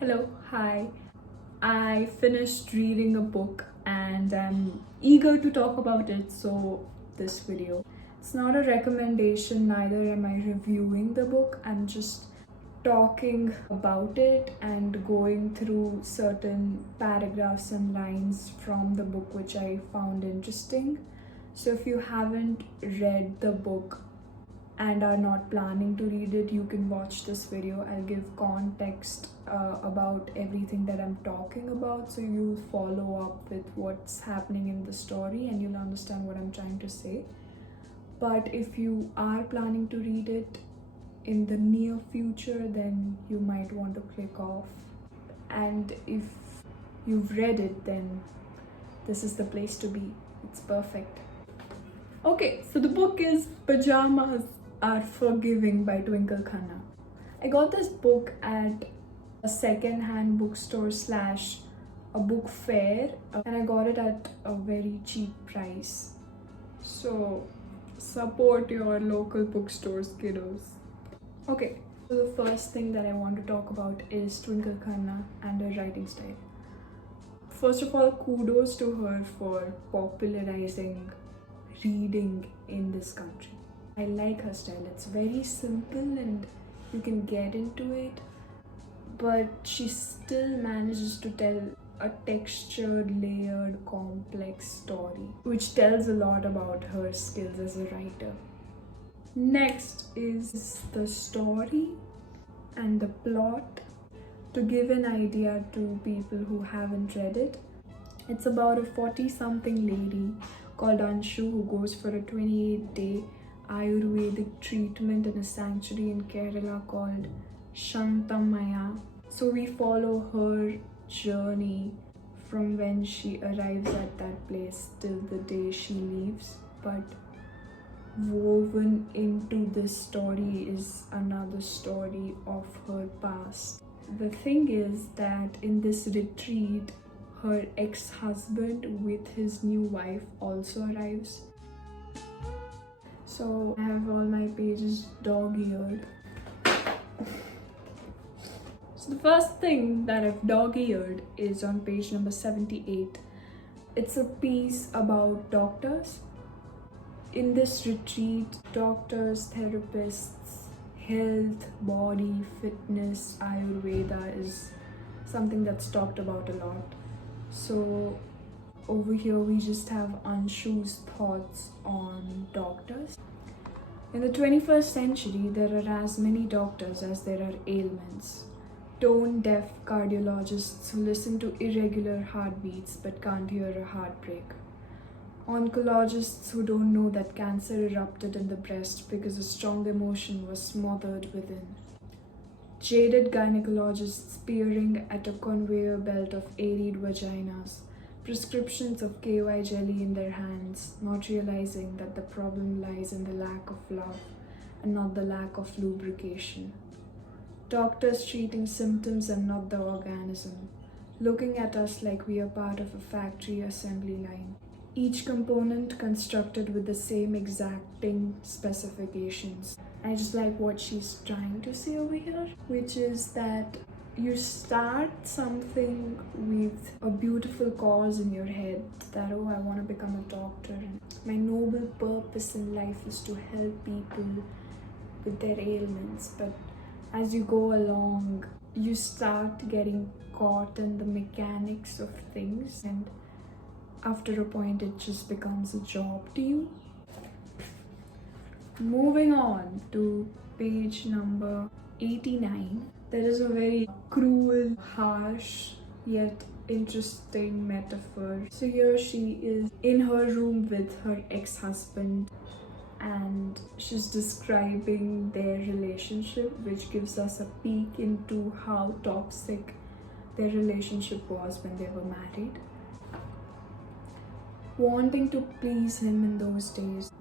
Hello, hi. I finished reading a book and I'm eager to talk about it, so this video. It's not a recommendation, neither am I reviewing the book. I'm just talking about it and going through certain paragraphs and lines from the book which I found interesting. So if you haven't read the book and are not planning to read it, you can watch this video. I'll give context about everything that I'm talking about, so you'll follow up with what's happening in the story and you'll understand what I'm trying to say. But if you are planning to read it in the near future, then you might want to click off. And if you've read it, then this is the place to be. It's perfect. Okay, so the book is Pyjamas Are Forgiving by Twinkle Khanna. I got this book at a second-hand bookstore slash a book fair, and I got it at a very cheap price. So support your local bookstores, kiddos. Okay, so the first thing that I want to talk about is Twinkle Khanna and her writing style. First of all, kudos to her for popularizing reading in this country. I like her style. It's very simple and you can get into it, but she still manages to tell a textured, layered, complex story, which tells a lot about her skills as a writer. Next is the story and the plot. To give an idea to people who haven't read it, it's about a 40-something lady called Anshu who goes for a 28-day Ayurvedic treatment in a sanctuary in Kerala called Shantamaya. So we follow her journey from when she arrives at that place till the day she leaves. But woven into this story is another story of her past. The thing is that in this retreat, her ex-husband with his new wife also arrives. So I have all my pages dog-eared. So the first thing that I've dog-eared is on page number 78. It's a piece about doctors. In this retreat, doctors, therapists, health, body, fitness, Ayurveda is something that's talked about a lot. So over here we just have Anshu's thoughts on doctors. In the 21st century, there are as many doctors as there are ailments. Tone-deaf cardiologists who listen to irregular heartbeats but can't hear a heartbreak. Oncologists who don't know that cancer erupted in the breast because a strong emotion was smothered within. Jaded gynecologists peering at a conveyor belt of arid vaginas, prescriptions of KY jelly in their hands, not realizing that the problem lies in the lack of love and not the lack of lubrication. Doctors treating symptoms and not the organism, looking at us like we are part of a factory assembly line. Each component constructed with the same exacting specifications. I just like what she's trying to say over here, which is that you start something with a beautiful cause in your head that, oh, I want to become a doctor and my noble purpose in life is to help people with their ailments. But as you go along, you start getting caught in the mechanics of things, and after a point it just becomes a job to you. Moving on to page number 89, there is a very cruel, harsh, yet interesting metaphor. So here she is in her room with her ex-husband and she's describing their relationship, which gives us a peek into how toxic their relationship was when they were married. Wanting to please him in those days,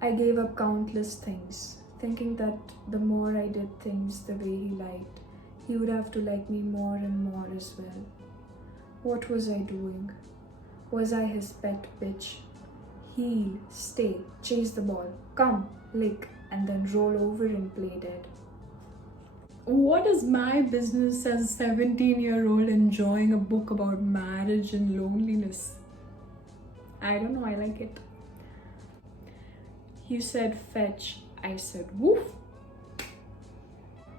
I gave up countless things, thinking that the more I did things the way he liked, he would have to like me more and more as well. What was I doing? Was I his pet bitch? Heel, stay, chase the ball, come, lick, and then roll over and play dead. What is my business as a 17-year-old enjoying a book about marriage and loneliness? I don't know, I like it. You said fetch, I said woof.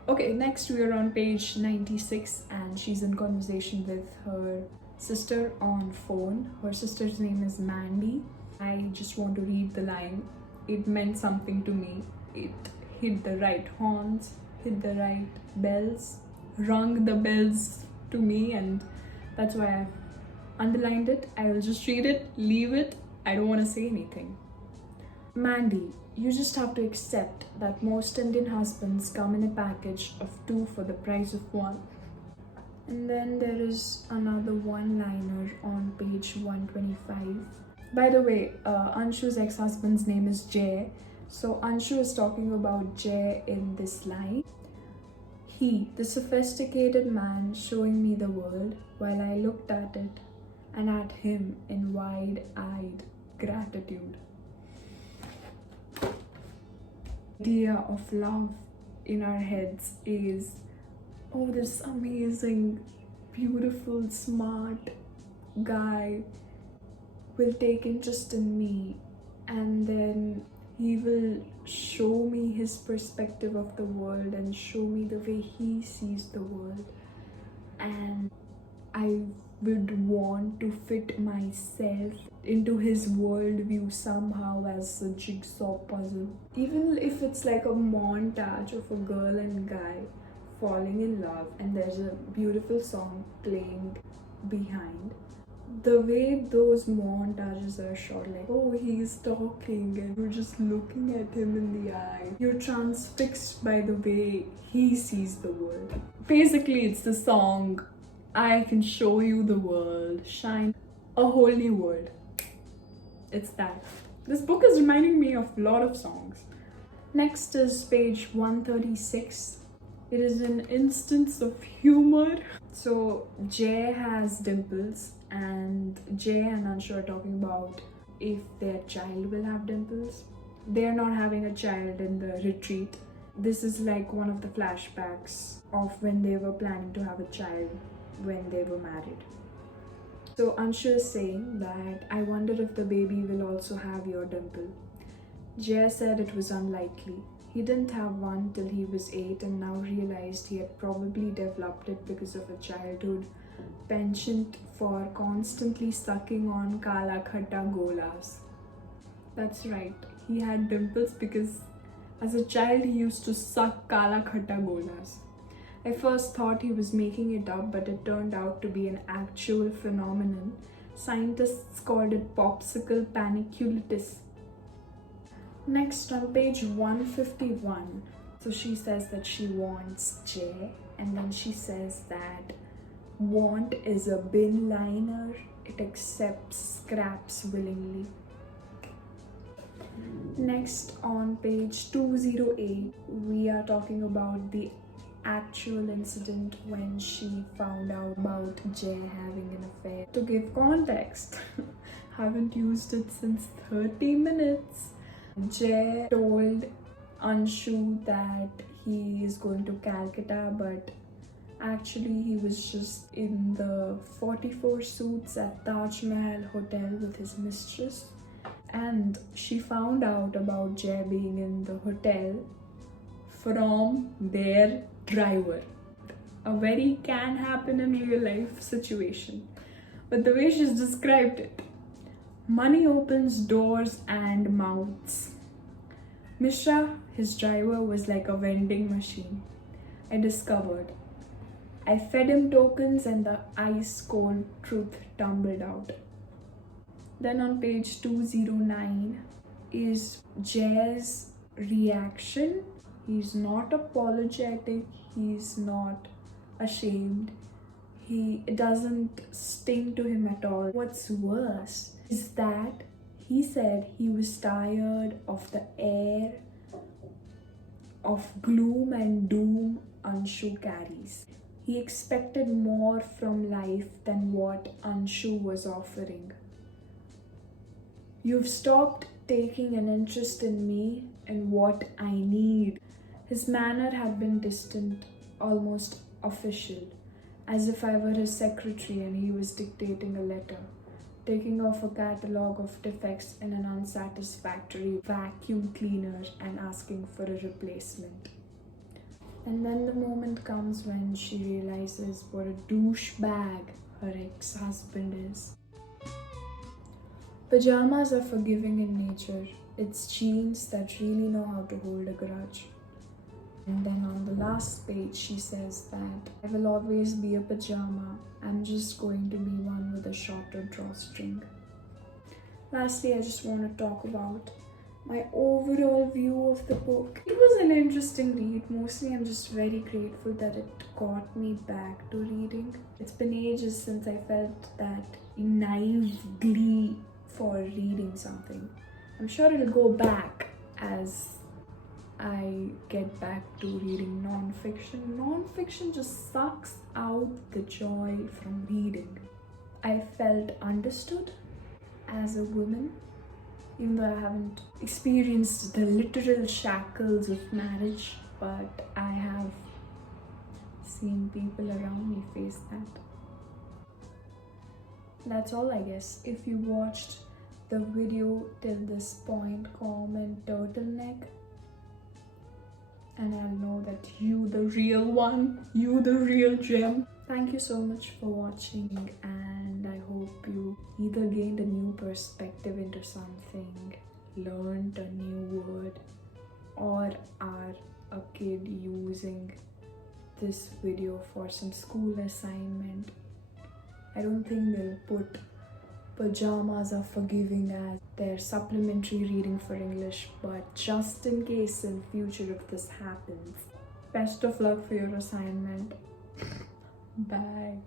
Okay, next we are on page 96 and she's in conversation with her sister on phone. Her sister's name is Mandy. I just want to read the line. It meant something to me. It hit the right horns, hit the right bells, rung the bells to me, and that's why I've underlined it. I will just read it, leave it. I don't want to say anything. Mandy, you just have to accept that most Indian husbands come in a package of 2 for the price of 1. And then there is another one-liner on page 125. By the way, Anshu's ex-husband's name is Jay. So Anshu is talking about Jay in this line. He, the sophisticated man, showing me the world while I looked at it and at him in wide-eyed gratitude. The idea of love in our heads is, oh, this amazing, beautiful, smart guy will take interest in me, and then he will show me his perspective of the world and show me the way he sees the world, and I would want to fit myself into his worldview somehow as a jigsaw puzzle. Even if it's like a montage of a girl and guy falling in love and there's a beautiful song playing behind, the way those montages are shot, like, oh, he's talking and you're just looking at him in the eye, you're transfixed by the way he sees the world. Basically, it's the song I Can Show You the World, Shine a Whole New World. It's that. This book is reminding me of a lot of songs. Next is page 136. It is an instance of humor. So Jay has dimples and Jay and Anshu are talking about if their child will have dimples. They are not having a child in the retreat. This is like one of the flashbacks of when they were planning to have a child when they were married. So Anshu is saying that, I wonder if the baby will also have your dimple. Jay said it was unlikely. He didn't have one till he was 8 and now realized he had probably developed it because of a childhood penchant for constantly sucking on kala khatta golas. That's right, he had dimples because as a child he used to suck kala khatta golas. I first thought he was making it up, but it turned out to be an actual phenomenon. Scientists called it popsicle paniculitis. Next on page 151, so she says that she wants Jay, and then she says that want is a bin liner, it accepts scraps willingly. Next on page 208, we are talking about the actual incident when she found out about Jay having an affair. To give context, haven't used it since 30 minutes. Jay told Anshu that he is going to Calcutta, but actually he was just in the 44 suites at Taj Mahal Hotel with his mistress, and she found out about Jay being in the hotel from their driver. A very can happen in real life situation, but the way she's described it, money opens doors and mouths. Mishra, his driver, was like a vending machine. I discovered. I fed him tokens and the ice cold truth tumbled out. Then on page 209 is Jay's reaction. He's not apologetic, he's not ashamed, it doesn't sting to him at all. What's worse is that he said he was tired of the air of gloom and doom Anshu carries. He expected more from life than what Anshu was offering. You've stopped taking an interest in me and what I need. His manner had been distant, almost official, as if I were his secretary and he was dictating a letter, taking off a catalogue of defects in an unsatisfactory vacuum cleaner and asking for a replacement. And then the moment comes when she realizes what a douchebag her ex-husband is. Pajamas are forgiving in nature. It's jeans that really know how to hold a grudge. And then on the last page she says that I will always be a pajama. I'm just going to be one with a shorter drawstring. Lastly, I just want to talk about my overall view of the book. It was an interesting read. Mostly I'm just very grateful that it got me back to reading. It's been ages since I felt that naive glee for reading something. I'm sure it'll go back as I get back to reading non-fiction. Non-fiction just sucks out the joy from reading. I felt understood as a woman, even though I haven't experienced the literal shackles of marriage, but I have seen people around me face that. That's all, I guess. If you watched the video till this point, comment turtleneck and I'll know that you the real one, you the real gem. Thank you so much for watching, and I hope you either gained a new perspective into something, learned a new word, or are a kid using this video for some school assignment. I don't think they'll put pajamas are forgiving as their supplementary reading for English, but just in case in future if this happens, best of luck for your assignment. Bye.